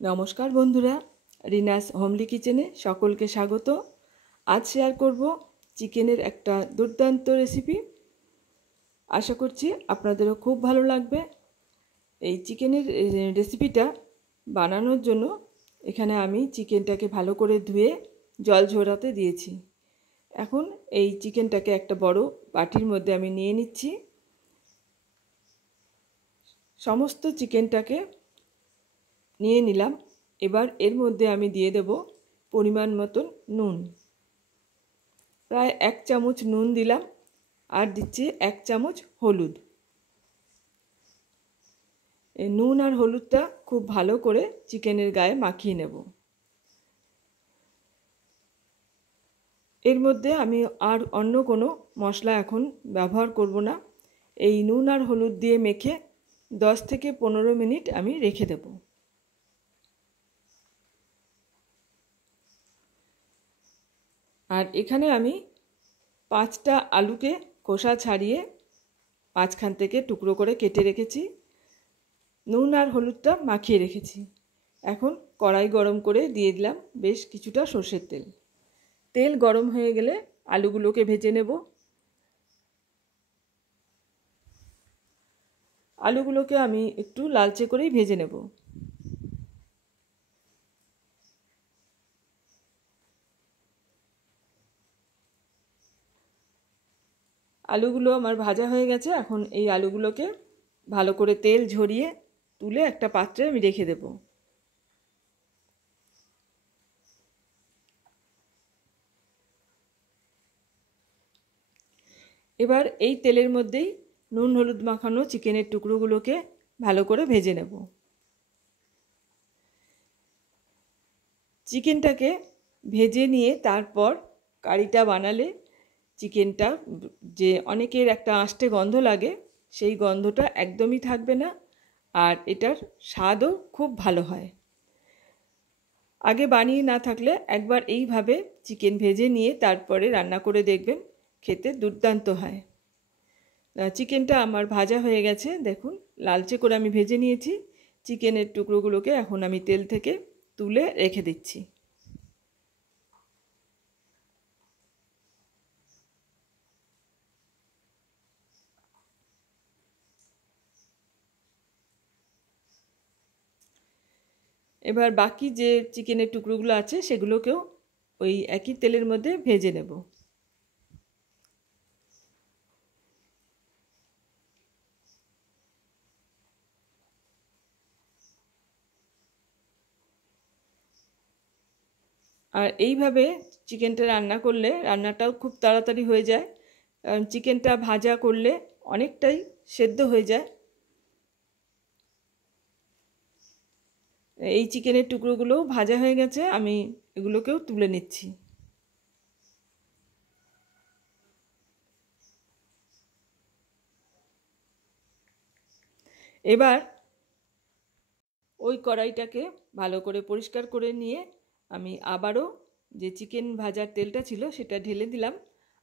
নমস্কার বন্ধুরা, রিনাস হোমলি কিচেনে সকলকে স্বাগত। আজ শেয়ার করব চিকেনের একটা দুর্দান্ত রেসিপি। আশা করছি আপনাদেরও খুব ভালো লাগবে। এই চিকেনের রেসিপিটা বানানোর জন্য এখানে আমি চিকেনটাকে ভালো করে ধুয়ে জল ঝরাতে দিয়েছি। এখন এই চিকেনটাকে একটা বড় বাটির মধ্যে আমি নিয়ে নিচ্ছি। সমস্ত চিকেনটাকে নিয়ে নিলাম। এবার এর মধ্যে আমি দিয়ে দেব পরিমাণ মতন নুন। প্রায় 1 চামচ নুন দিলাম, আর দিচ্ছি 1 চামচ হলুদ। এই নুন আর হলুদটা খুব ভালো করে চিকেনের গায়ে মাখিয়ে নেব। এর মধ্যে আমি আর অন্য কোনো মশলা এখন ব্যবহার করব না। এই নুন আর হলুদ দিয়ে মেখে 10 থেকে 15 মিনিট আমি রেখে দেব। আর এখানে আমি 5টা আলুকে খোসা ছাড়িয়ে মাঝখান থেকে টুকরো করে কেটে রেখেছি। নুন আর হলুদটা মাখিয়ে রেখেছি। এখন কড়াই গরম করে দিয়ে দিলাম বেশ কিছুটা সর্ষের তেল। তেল গরম হয়ে গেলে আলুগুলোকে ভেজে নেব। আলুগুলোকে আমি একটু লালচে করেই ভেজে নেব। আলুগুলো আমার ভাজা হয়ে গেছে। এখন এই আলুগুলোকে ভালো করে তেল ঝরিয়ে তুলে একটা পাত্রে আমি রেখে দেব। এবার এই তেলের মধ্যেই নুন হলুদ মাখানো চিকেনের টুকরোগুলোকে ভালো করে ভেজে নেব। চিকেনটাকে ভেজে নিয়ে তারপর কারিটা বানালে চিকেনটা যে অনেকের একটা আষ্টে গন্ধ লাগে, সেই গন্ধটা একদমই থাকবে না, আর এটার স্বাদও খুব ভালো হয়। আগে বানিয়ে না থাকলে একবার এইভাবে চিকেন ভেজে নিয়ে তারপরে রান্না করে দেখবেন, খেতে দুর্দান্ত হয়। চিকেনটা আমার ভাজা হয়ে গেছে, দেখুন লালচে করে আমি ভেজে নিয়েছি। চিকেনের টুকরোগুলোকে এখন আমি তেল থেকে তুলে রেখে দিচ্ছি। এবার বাকি যে চিকেনের টুকরোগুলো আছে সেগুলোকেও ওই একই তেলের মধ্যে ভেজে নেব। আর এইভাবে চিকেনটা রান্না করলে রান্নাটাও খুব তাড়াতাড়ি হয়ে যায়, কারণ চিকেনটা ভাজা করলে অনেকটাই সেদ্ধ হয়ে যায়। এই চিকেনের টুকরোগুলোও ভাজা হয়ে গেছে, আমি এগুলোকেও তুলে নিচ্ছি। এবার ওই কড়াইটাকে ভালো করে পরিষ্কার করে নিয়ে আমি আবারও যে চিকেন ভাজার তেলটা ছিল সেটা ঢেলে দিলাম,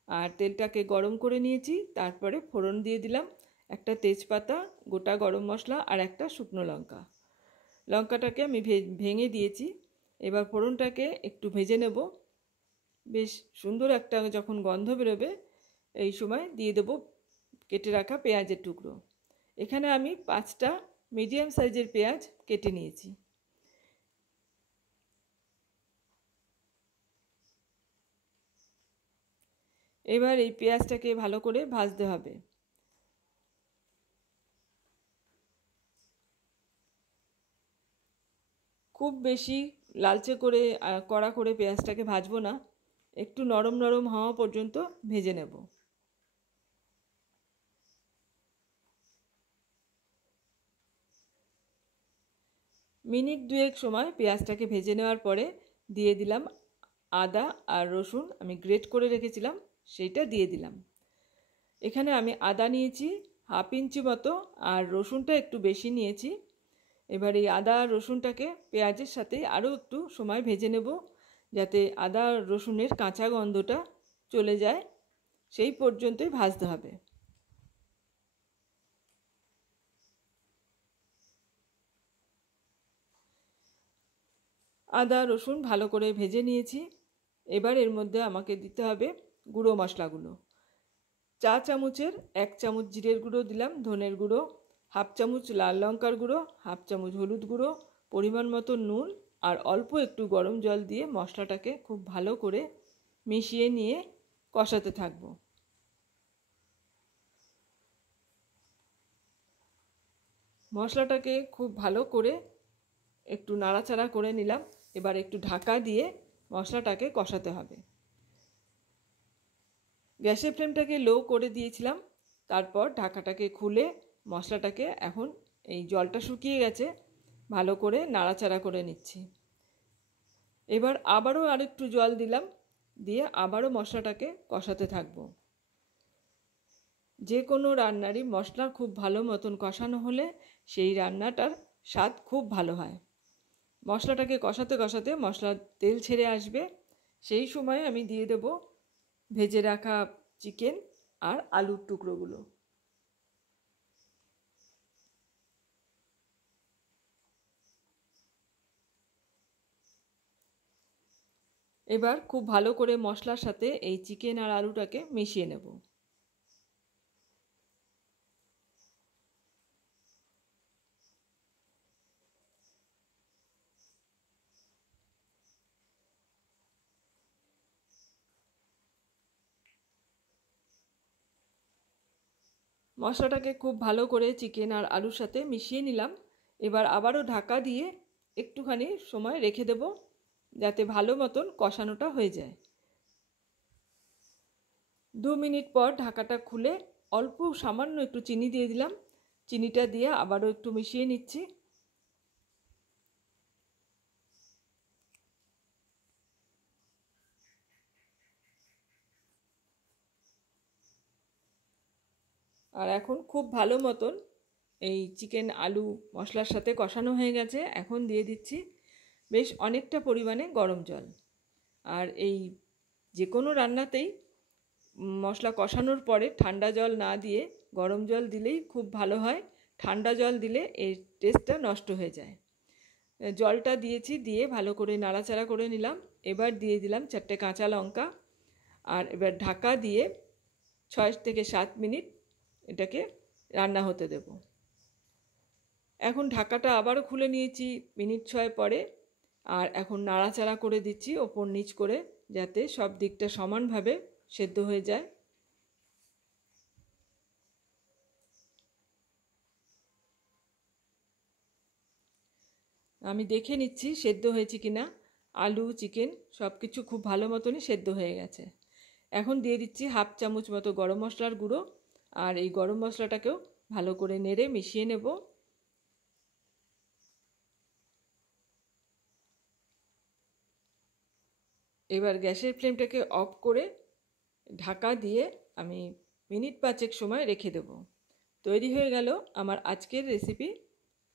আর তেলটাকে গরম করে নিয়েছি। তারপরে ফোড়ন দিয়ে দিলাম একটা তেজপাতা, গোটা গরম মশলা আর একটা শুকনো লঙ্কা। লঙ্কাটাকে আমি ভেঙে দিয়েছি। এবার ফোড়নটাকে একটু ভেজে নেব। বেশ সুন্দর একটা যখন গন্ধ বেরোবে, এই সময় দিয়ে দেব কেটে রাখা পেঁয়াজের টুকরো। এখানে আমি 5টা মিডিয়াম সাইজের পেঁয়াজ কেটে নিয়েছি। এবার এই পেঁয়াজটাকে ভালো করে ভাজতে হবে। খুব বেশি লালচে করে কড়া করে পেঁয়াজটাকে ভাজবো না, একটু নরম নরম হওয়া পর্যন্ত ভেজে নেব। মিনিট 2 সময় পেঁয়াজটাকে ভেজে নেওয়ার পরে দিয়ে দিলাম আদা আর রসুন, আমি গ্রেট করে রেখেছিলাম সেইটা দিয়ে দিলাম। এখানে আমি আদা নিয়েছি 1/2 ইঞ্চি মতো, আর রসুনটা একটু বেশি নিয়েছি। এবার এই আদা আর রসুনটাকে পেঁয়াজের সাথে আরও একটু সময় ভেজে নেব, যাতে আদা আর রসুনের কাঁচা গন্ধটা চলে যায়, সেই পর্যন্তই ভাজতে হবে। আদা রসুন ভালো করে ভেজে নিয়েছি। এবার এর মধ্যে আমাকে দিতে হবে গুঁড়ো মশলাগুলো। চা চামচের 1 চামচ জিরের গুঁড়ো দিলাম, ধনের গুঁড়ো, হাফ চামচ লাল লঙ্কার গুঁড়ো, হাফ চামচ হলুদ গুঁড়ো, পরিমাণ মতো নুন আর অল্প একটু গরম জল দিয়ে মশলাটাকে খুব ভালো করে মিশিয়ে নিয়ে কষাতে থাকবো। মশলাটাকে খুব ভালো করে একটু নাড়াচাড়া করে নিলাম। এবার একটু ঢাকা দিয়ে মশলাটাকে কষাতে হবে। গ্যাসের ফ্লেমটাকে লো করে দিয়েছিলাম। তারপর ঢাকাটাকে খুলে মশলাটাকে এখন এই জলটা শুকিয়ে গেছে, ভালো করে নাড়াচাড়া করে নিচ্ছি। এবার আবারও আরেকটু জল দিলাম, দিয়ে আবারও মশলাটাকে কষাতে থাকবো। যে কোনো রান্নারই মশলা খুব ভালো মতন কষানো হলে সেই রান্নাটার স্বাদ খুব ভালো হয়। মশলাটাকে কষাতে কষাতে মশলার তেল ছেড়ে আসবে, সেই সময় আমি দিয়ে দেব ভেজে রাখা চিকেন আর আলুর টুকরোগুলো। এবার খুব ভালো করে মশলার সাথে এই চিকেন আর আলুটাকে মিশিয়ে নেব। মশলাটাকে খুব ভালো করে চিকেন আর আলুর সাথে মিশিয়ে নিলাম। এবার আবারও ঢাকা দিয়ে একটুখানি সময় রেখে দেব, যাতে ভালো মতন কষানোটা হয়ে যায়। 2 মিনিট পর ঢাকাটা খুলে অল্প সামান্য একটু চিনি দিয়ে দিলাম। চিনিটা দিয়ে আবারও একটু মিশিয়ে নিচ্ছি। আর এখন খুব ভালো মতন এই চিকেন আলু মশলার সাথে কষানো হয়ে গেছে। এখন দিয়ে দিচ্ছি বেশ অনেকটা পরিমাণে গরম জল। আর এই যে কোনো রান্নাতেই মশলা কষানোর পরে ঠান্ডা জল না দিয়ে গরম জল দিলেই খুব ভালো হয়। ঠান্ডা জল দিলে এর টেস্টটা নষ্ট হয়ে যায়। জলটা দিয়েছি, দিয়ে ভালো করে নাড়াচাড়া করে নিলাম। এবার দিয়ে দিলাম 4টে কাঁচা লঙ্কা। আর এবার ঢাকা দিয়ে 6 থেকে 7 মিনিট এটাকে রান্না হতে দেব। এখন ঢাকাটা আবারও খুলে নিয়েছি মিনিট 6 পরে। আর এখন নাড়াচাড়া করে দিচ্ছি ওপর নিচ করে, যাতে সব দিকটা সমানভাবে সেদ্ধ হয়ে যায়। আমি দেখে নিচ্ছি সেদ্ধ হয়েছে কিনা। আলু চিকেন সব কিছু খুব ভালো মতনই সেদ্ধ হয়ে গেছে। এখন দিয়ে দিচ্ছি হাফ চামচ মতো গরম মশলার গুঁড়ো। আর এই গরম মশলাটাকেও ভালো করে নেড়ে মিশিয়ে নেব। এবার গ্যাসের ফ্লেমটাকে অফ করে ঢাকা দিয়ে আমি মিনিট 5 সময় রেখে দেব। তৈরি হয়ে গেল আমার আজকের রেসিপি,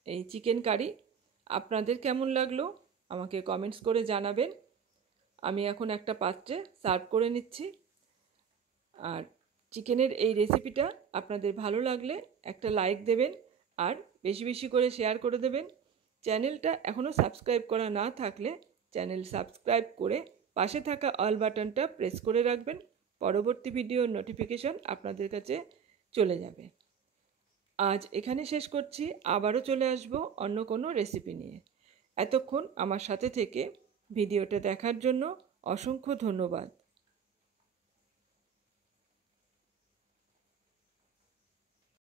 এই চিকেন কারি। আপনাদের কেমন লাগলো আমাকে কমেন্টস করে জানাবেন। আমি এখন একটা পাত্রে সার্ভ করে নিচ্ছি। আর চিকেনের এই রেসিপিটা আপনাদের ভালো লাগলে একটা লাইক দেবেন, আর বেশি বেশি করে শেয়ার করে দেবেন। চ্যানেলটা এখনও সাবস্ক্রাইব করা না থাকলে চ্যানেল সাবস্ক্রাইব করে পাশে থাকা অল বাটনটা প্রেস করে রাখবেন। পরবর্তী ভিডিওর নোটিফিকেশন আপনাদের কাছে চলে যাবে। আজ এখানে শেষ করছি, আবারও চলে আসব অন্য কোনো রেসিপি নিয়ে। এতক্ষণ আমার সাথে থেকে ভিডিওটা দেখার জন্য অসংখ্য ধন্যবাদ।